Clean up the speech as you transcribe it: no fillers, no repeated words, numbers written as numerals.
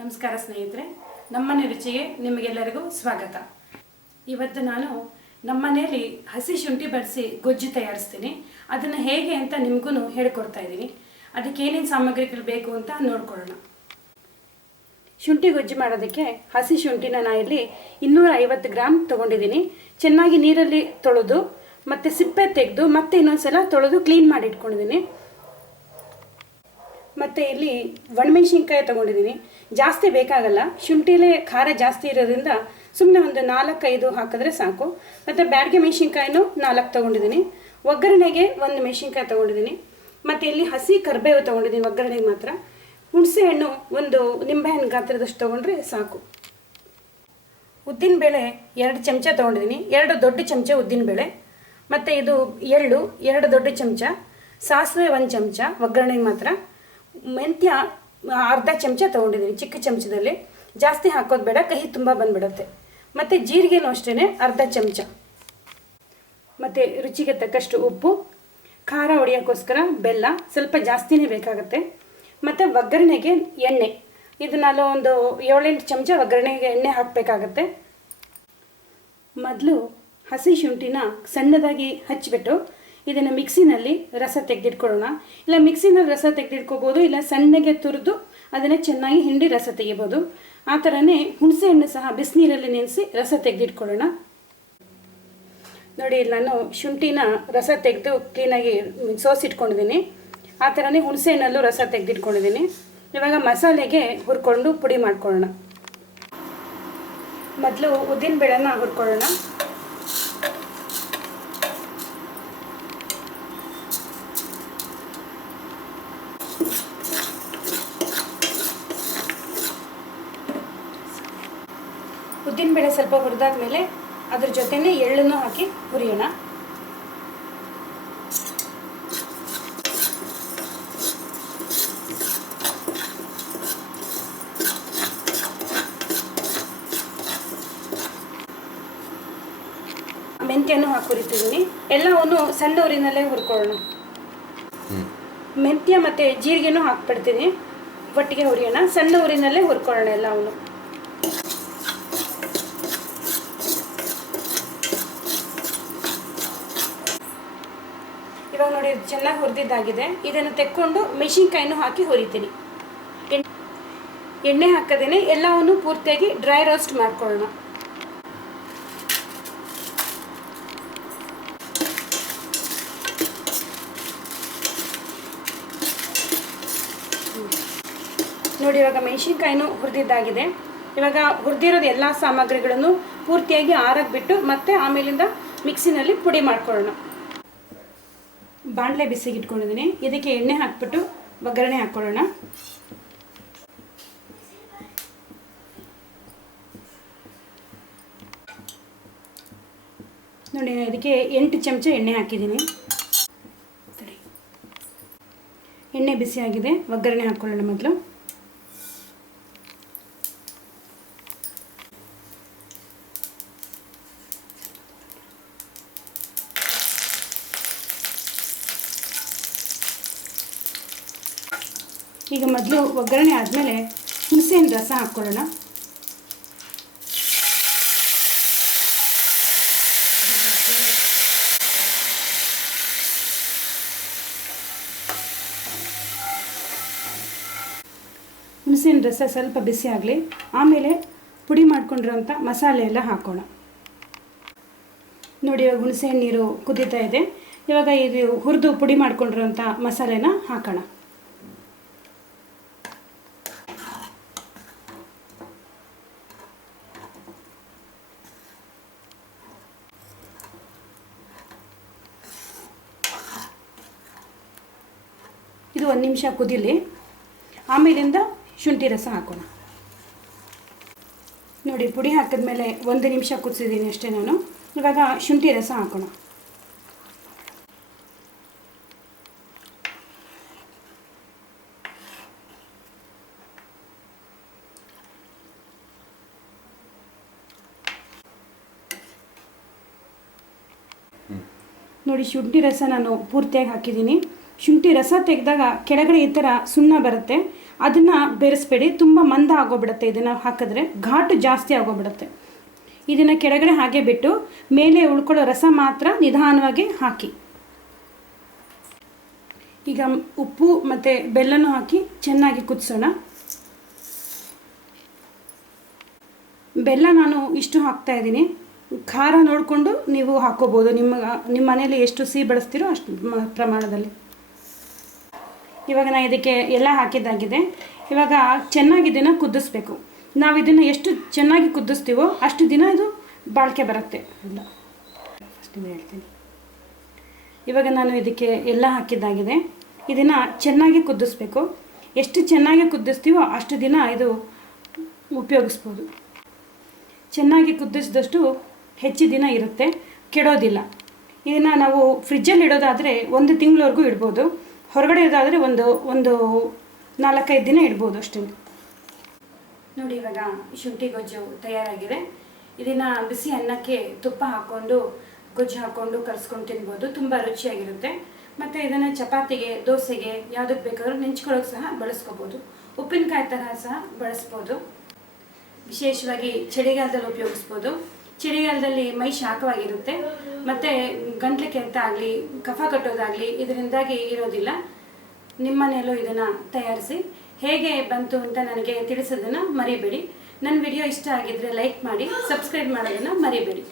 ನಮಸ್ಕಾರ ಸ್ನೇಹಿತರೆ, ನಮ್ಮನೆ ರುಚಿಗೆ ನಿಮಗೆಲ್ಲರಿಗೂ ಸ್ವಾಗತ. ಇವತ್ತು ನಾನು ನಮ್ಮನೆಯಲ್ಲಿ ಹಸಿ ಶುಂಠಿ ಬಳಸಿ ಗೊಜ್ಜು ತಯಾರಿಸ್ತೀನಿ. ಅದನ್ನು ಹೇಗೆ ಅಂತ ನಿಮಗೂ ಹೇಳ್ಕೊಡ್ತಾ ಇದ್ದೀನಿ. ಅದಕ್ಕೆ ಏನೇನು ಸಾಮಗ್ರಿಗಳು ಬೇಕು ಅಂತ ನೋಡ್ಕೊಳ್ಳೋಣ. ಶುಂಠಿ ಗೊಜ್ಜು ಮಾಡೋದಕ್ಕೆ ಹಸಿ ಶುಂಠಿನ ನಾನು ಇಲ್ಲಿ 250 ಗ್ರಾಮ್ ತೊಗೊಂಡಿದ್ದೀನಿ. ಚೆನ್ನಾಗಿ ನೀರಲ್ಲಿ ತೊಳೆದು ಮತ್ತು ಸಿಪ್ಪೆ ತೆಗೆದು ಮತ್ತೆ ಇನ್ನೊಂದ್ಸಲ ತೊಳೆದು ಕ್ಲೀನ್ ಮಾಡಿ ಇಟ್ಕೊಂಡಿದ್ದೀನಿ. ಮತ್ತು ಇಲ್ಲಿ ಒಣಮೆಣಸಿನ್ಕಾಯಿ ತೊಗೊಂಡಿದ್ದೀನಿ. ಜಾಸ್ತಿ ಬೇಕಾಗಲ್ಲ, ಶುಂಠಿಲೇ ಖಾರ ಜಾಸ್ತಿ ಇರೋದ್ರಿಂದ ಸುಮ್ಮನೆ ಒಂದು 4-5 ಹಾಕಿದ್ರೆ ಸಾಕು. ಮತ್ತು ಬ್ಯಾಡಗೆ ಮೆಣಸಿನ್ಕಾಯಿನೂ 4 ತೊಗೊಂಡಿದ್ದೀನಿ. ಒಗ್ಗರಣೆಗೆ 1 ಮೆಣಸಿನ್ಕಾಯಿ ತೊಗೊಂಡಿದ್ದೀನಿ. ಮತ್ತು ಇಲ್ಲಿ ಹಸಿ ಕರಿಬೇವು ತೊಗೊಂಡಿದ್ದೀನಿ ಒಗ್ಗರಣೆಗೆ ಮಾತ್ರ. ಹುಣಸೆ ಹಣ್ಣು 1 ನಿಂಬೆಹಣ್ಣು ಗಾತ್ರದಷ್ಟು ತೊಗೊಂಡ್ರೆ ಸಾಕು. ಉದ್ದಿನಬೇಳೆ 2 ಚಮಚ ತೊಗೊಂಡಿದ್ದೀನಿ. 2 ದೊಡ್ಡ ಚಮಚ ಉದ್ದಿನಬೇಳೆ. ಮತ್ತು ಇದು ಎಳ್ಳು 2 ದೊಡ್ಡ ಚಮಚ, ಸಾಸಿವೆ 1 ಚಮಚ ಒಗ್ಗರಣೆಗೆ ಮಾತ್ರ, ಮೆಂತ್ಯ ಅರ್ಧ ಚಮಚ ತೊಗೊಂಡಿದ್ದೀನಿ ಚಿಕ್ಕ ಚಮಚದಲ್ಲಿ. ಜಾಸ್ತಿ ಹಾಕೋದು ಬೇಡ, ಕಹಿ ತುಂಬ ಬಂದುಬಿಡುತ್ತೆ. ಮತ್ತು ಜೀರಿಗೆನೂ ಅಷ್ಟೇ ಅರ್ಧ ಚಮಚ. ಮತ್ತು ರುಚಿಗೆ ತಕ್ಕಷ್ಟು ಉಪ್ಪು, ಖಾರ ಹೊಡೆಯೋಕ್ಕೋಸ್ಕರ ಬೆಲ್ಲ ಸ್ವಲ್ಪ ಜಾಸ್ತಿನೇ ಬೇಕಾಗುತ್ತೆ. ಮತ್ತು ಒಗ್ಗರಣೆಗೆ ಎಣ್ಣೆ, ಇದು ನಾನು ಒಂದು 7-8 ಚಮಚ ಒಗ್ಗರಣೆಗೆ ಎಣ್ಣೆ ಹಾಕಬೇಕಾಗತ್ತೆ. ಮೊದಲು ಹಸಿ ಶುಂಠಿನ ಸಣ್ಣದಾಗಿ ಹಚ್ಚಿಬಿಟ್ಟು ಇದನ್ನು ಮಿಕ್ಸಿನಲ್ಲಿ ರಸ ತೆಗೆದಿಟ್ಕೊಳ್ಳೋಣ. ಇಲ್ಲ ಮಿಕ್ಸಿನಲ್ಲಿ ರಸ ತೆಗೆದಿಟ್ಕೋಬೋದು, ಇಲ್ಲ ಸಣ್ಣಗೆ ತುರಿದು ಅದನ್ನು ಚೆನ್ನಾಗಿ ಹಿಂಡಿ ರಸ ತೆಗಿಬೋದು. ಆ ಥರನೇ ಹುಣಸೆ ಹಣ್ಣು ಸಹ ಬಿಸಿನೀರಲ್ಲಿ ನೆನೆಸಿ ರಸ ತೆಗೆದಿಟ್ಕೊಳ್ಳೋಣ. ನೋಡಿ, ಇಲ್ಲಿ ನಾನು ಶುಂಠಿನ ರಸ ತೆಗೆದು ಕ್ಲೀನಾಗಿ ಸೋಸಿಟ್ಕೊಂಡಿದ್ದೀನಿ. ಆ ಥರನೇ ಹುಣಸೆ ಹಣ್ಣಲ್ಲೂ ರಸ ತೆಗೆದಿಟ್ಕೊಂಡಿದ್ದೀನಿ. ಇವಾಗ ಮಸಾಲೆಗೆ ಹುರ್ಕೊಂಡು ಪುಡಿ ಮಾಡ್ಕೊಳ್ಳೋಣ. ಮೊದಲು ಉದ್ದಿನಬೇಳೆನ ಹುರ್ಕೊಳ್ಳೋಣ. ಉದ್ದಿನಬೇಳೆ ಸ್ವಲ್ಪ ಹುರಿದಾದ್ಮೇಲೆ ಅದ್ರ ಜೊತೆನೇ ಎಳ್ಳನ್ನು ಹಾಕಿ ಹುರಿಯೋಣ. ಮೆಂತ್ಯನೂ ಹಾಕಿ ಹುರಿತಿದ್ದೀನಿ. ಎಲ್ಲವನ್ನು ಸಣ್ಣ ಊರಿನಲ್ಲೇ ಹುರ್ಕೊಳ್ಳೋಣ. ಮೆಂತ್ಯ ಮತ್ತು ಜೀರಿಗೆನೂ ಹಾಕ್ಬಿಡ್ತೀನಿ, ಒಟ್ಟಿಗೆ ಹುರಿಯೋಣ. ಸಣ್ಣ ಊರಿನಲ್ಲೇ ಹುರ್ಕೊಳ್ಳೋಣ ಎಲ್ಲವನ್ನು. ಇವಾಗ ನೋಡಿ, ಚೆನ್ನಾಗಿ ಹುರಿದಿದ್ದಾಗಿದೆ. ಇದನ್ನು ತೆಕ್ಕೊಂಡು ಮೆಣಸಿನ್ಕಾಯಿನೂ ಹಾಕಿ ಹುರಿತೀನಿ. ಎಣ್ಣೆ ಹಾಕದೇನೆ ಎಲ್ಲವನ್ನು ಪೂರ್ತಿಯಾಗಿ ಡ್ರೈ ರೋಸ್ಟ್ ಮಾಡ್ಕೊಳ್ಳೋಣ. ನೋಡಿ, ಇವಾಗ ಮೆಣಸಿನ್ಕಾಯಿನೂ ಹುರಿದಿದ್ದಾಗಿದೆ. ಇವಾಗ ಹುರಿದಿರೋದು ಎಲ್ಲ ಸಾಮಗ್ರಿಗಳನ್ನು ಪೂರ್ತಿಯಾಗಿ ಆರಕ್ಕೆ ಬಿಟ್ಟು ಮತ್ತೆ ಆಮೇಲಿಂದ ಮಿಕ್ಸಿನಲ್ಲಿ ಪುಡಿ ಮಾಡ್ಕೊಳ್ಳೋಣ. ಬಾಣಲೆ ಬಿಸಿಗೆ ಇಟ್ಕೊಂಡಿದ್ದೀನಿ. ಇದಕ್ಕೆ ಎಣ್ಣೆ ಹಾಕ್ಬಿಟ್ಟು ಒಗ್ಗರಣೆ ಹಾಕ್ಕೊಳ್ಳೋಣ. ನೋಡಿ, ಇದಕ್ಕೆ 8 ಚಮಚ ಎಣ್ಣೆ ಹಾಕಿದ್ದೀನಿ. ಎಣ್ಣೆ ಬಿಸಿಯಾಗಿದೆ, ಒಗ್ಗರಣೆ ಹಾಕ್ಕೊಳ್ಳೋಣ. ಮೊದಲು ಈಗ ಮೊದಲು ಒಗ್ಗರಣೆ ಆದಮೇಲೆ ಹುಣಸೆಹಣ್ಣು ರಸ ಹಾಕ್ಕೊಳ್ಳೋಣ. ಹುಣಸೆಹಣ್ಣು ರಸ ಸ್ವಲ್ಪ ಬಿಸಿ ಆಗಲಿ. ಆಮೇಲೆ ಪುಡಿ ಮಾಡ್ಕೊಂಡಿರೋಂಥ ಮಸಾಲೆ ಎಲ್ಲ ಹಾಕೋಣ. ನೋಡಿ, ಇವಾಗ ಹುಣಸೆಹಣ್ಣು ನೀರು ಕುದೀತಾ ಇದೆ. ಇವಾಗ ಇದು ಹುರಿದು ಪುಡಿ ಮಾಡ್ಕೊಂಡಿರೋಂಥ ಮಸಾಲೆನ ಹಾಕೋಣ. ಇದು 1 ನಿಮಿಷ ಕುದೀಲಿ. ಆಮೇಲಿಂದ ಶುಂಠಿ ರಸ ಹಾಕೋಣ. ನೋಡಿ, ಪುಡಿ ಹಾಕಿದ್ಮೇಲೆ 1 ನಿಮಿಷ ಕುದಿಸಿದ್ದೀನಿ ಅಷ್ಟೇ ನಾನು. ಇವಾಗ ಶುಂಠಿ ರಸ ಹಾಕೋಣ. ನೋಡಿ, ಶುಂಠಿ ರಸ ನಾನು ಪೂರ್ತಿಯಾಗಿ ಹಾಕಿದ್ದೀನಿ. ಶುಂಠಿ ರಸ ತೆಗೆದಾಗ ಕೆಳಗಡೆ ಈ ಥರ ಸುಣ್ಣ ಬರುತ್ತೆ. ಅದನ್ನು ಬೆರೆಸ್ಬೇಡಿ, ತುಂಬ ಮಂದ ಆಗೋಗ್ಬಿಡುತ್ತೆ. ಇದನ್ನು ಹಾಕಿದ್ರೆ ಘಾಟು ಜಾಸ್ತಿ ಆಗೋಗ್ಬಿಡುತ್ತೆ. ಇದನ್ನು ಕೆಳಗಡೆ ಹಾಗೆ ಬಿಟ್ಟು ಮೇಲೆ ಉಳ್ಕೊಳ್ಳೋ ರಸ ಮಾತ್ರ ನಿಧಾನವಾಗಿ ಹಾಕಿ. ಈಗ ಉಪ್ಪು ಮತ್ತು ಬೆಲ್ಲನೂ ಹಾಕಿ ಚೆನ್ನಾಗಿ ಕುದಿಸೋಣ. ಬೆಲ್ಲ ನಾನು ಇಷ್ಟು ಹಾಕ್ತಾ ಇದ್ದೀನಿ. ಖಾರ ನೋಡಿಕೊಂಡು ನೀವು ಹಾಕ್ಕೋಬೋದು, ನಿಮ್ಮ ಮನೆಯಲ್ಲಿ ಎಷ್ಟು ಸಿಹಿ ಬಳಸ್ತೀರೋ ಅಷ್ಟು ಪ್ರಮಾಣದಲ್ಲಿ. ಇವಾಗ ನಾನು ಇದಕ್ಕೆ ಎಲ್ಲ ಹಾಕಿದ್ದಾಗಿದೆ. ಇವಾಗ ಚೆನ್ನಾಗಿ ಇದನ್ನು ಕುದಿಸ್ಬೇಕು. ನಾವು ಇದನ್ನು ಎಷ್ಟು ಚೆನ್ನಾಗಿ ಕುದಿಸ್ತೀವೋ ಅಷ್ಟು ದಿನ ಇದು ಬಾಳಿಕೆ ಬರುತ್ತೆ. ಇಲ್ಲ ಫಸ್ಟ್ ಹೇಳ್ತೀನಿ. ಇವಾಗ ನಾನು ಇದಕ್ಕೆ ಎಲ್ಲ ಹಾಕಿದ್ದಾಗಿದೆ. ಇದನ್ನು ಚೆನ್ನಾಗಿ ಕುದಿಸ್ಬೇಕು. ಎಷ್ಟು ಚೆನ್ನಾಗಿ ಕುದಿಸ್ತೀವೋ ಅಷ್ಟು ದಿನ ಇದು ಉಪಯೋಗಿಸ್ಬೋದು. ಚೆನ್ನಾಗಿ ಕುದಿಸಿದಷ್ಟು ಹೆಚ್ಚು ದಿನ ಇರುತ್ತೆ, ಕೆಡೋದಿಲ್ಲ. ಇದನ್ನು ನಾವು ಫ್ರಿಜ್ಜಲ್ಲಿ ಇಡೋದಾದರೆ 1 ತಿಂಗಳವರೆಗೂ ಇಡ್ಬೋದು. ಹೊರಗಡೆ ಇರೋದಾದರೆ ಒಂದು 4-5 ದಿನ ಇಡ್ಬೋದು ಅಷ್ಟೇ. ನೋಡಿ, ಇವಾಗ ಶುಂಠಿ ಗೊಜ್ಜು ತಯಾರಾಗಿದೆ. ಇದನ್ನು ಬಿಸಿ ಅನ್ನಕ್ಕೆ ತುಪ್ಪ ಹಾಕ್ಕೊಂಡು ಗೊಜ್ಜು ಹಾಕ್ಕೊಂಡು ಕಲಿಸ್ಕೊಂಡು ತಿನ್ಬೋದು. ತುಂಬ ರುಚಿಯಾಗಿರುತ್ತೆ. ಮತ್ತು ಇದನ್ನು ಚಪಾತಿಗೆ, ದೋಸೆಗೆ ಯಾವುದಕ್ಕೆ ಬೇಕಾದ್ರೂ ನೆಂಚ್ಕೊಳ್ಳೋಕೆ ಸಹ ಬಳಸ್ಕೋಬೋದು. ಉಪ್ಪಿನಕಾಯಿ ತರಹ ಸಹ ಬಳಸ್ಬೋದು. ವಿಶೇಷವಾಗಿ ಚಳಿಗಾಲದಲ್ಲಿ ಉಪಯೋಗಿಸ್ಬೋದು. ಚಳಿಗಾಲದಲ್ಲಿ ಮೈ ಶಾಖವಾಗಿರುತ್ತೆ ಮತ್ತು ಗಂಟ್ಲು ಕೆರೆತ ಆಗಲಿ, ಕಫ ಕಟ್ಟೋದಾಗಲಿ ಇದರಿಂದಾಗಿ ಇರೋದಿಲ್ಲ. ನಿಮ್ಮನೆಯಲ್ಲೂ ಇದನ್ನು ತಯಾರಿಸಿ ಹೇಗೆ ಬಂತು ಅಂತ ನನಗೆ ತಿಳಿಸೋದನ್ನು ಮರಿಬೇಡಿ. ನನ್ನ ವಿಡಿಯೋ ಇಷ್ಟ ಆಗಿದ್ದರೆ ಲೈಕ್ ಮಾಡಿ, ಸಬ್ಸ್ಕ್ರೈಬ್ ಮಾಡೋದನ್ನು ಮರಿಬೇಡಿ.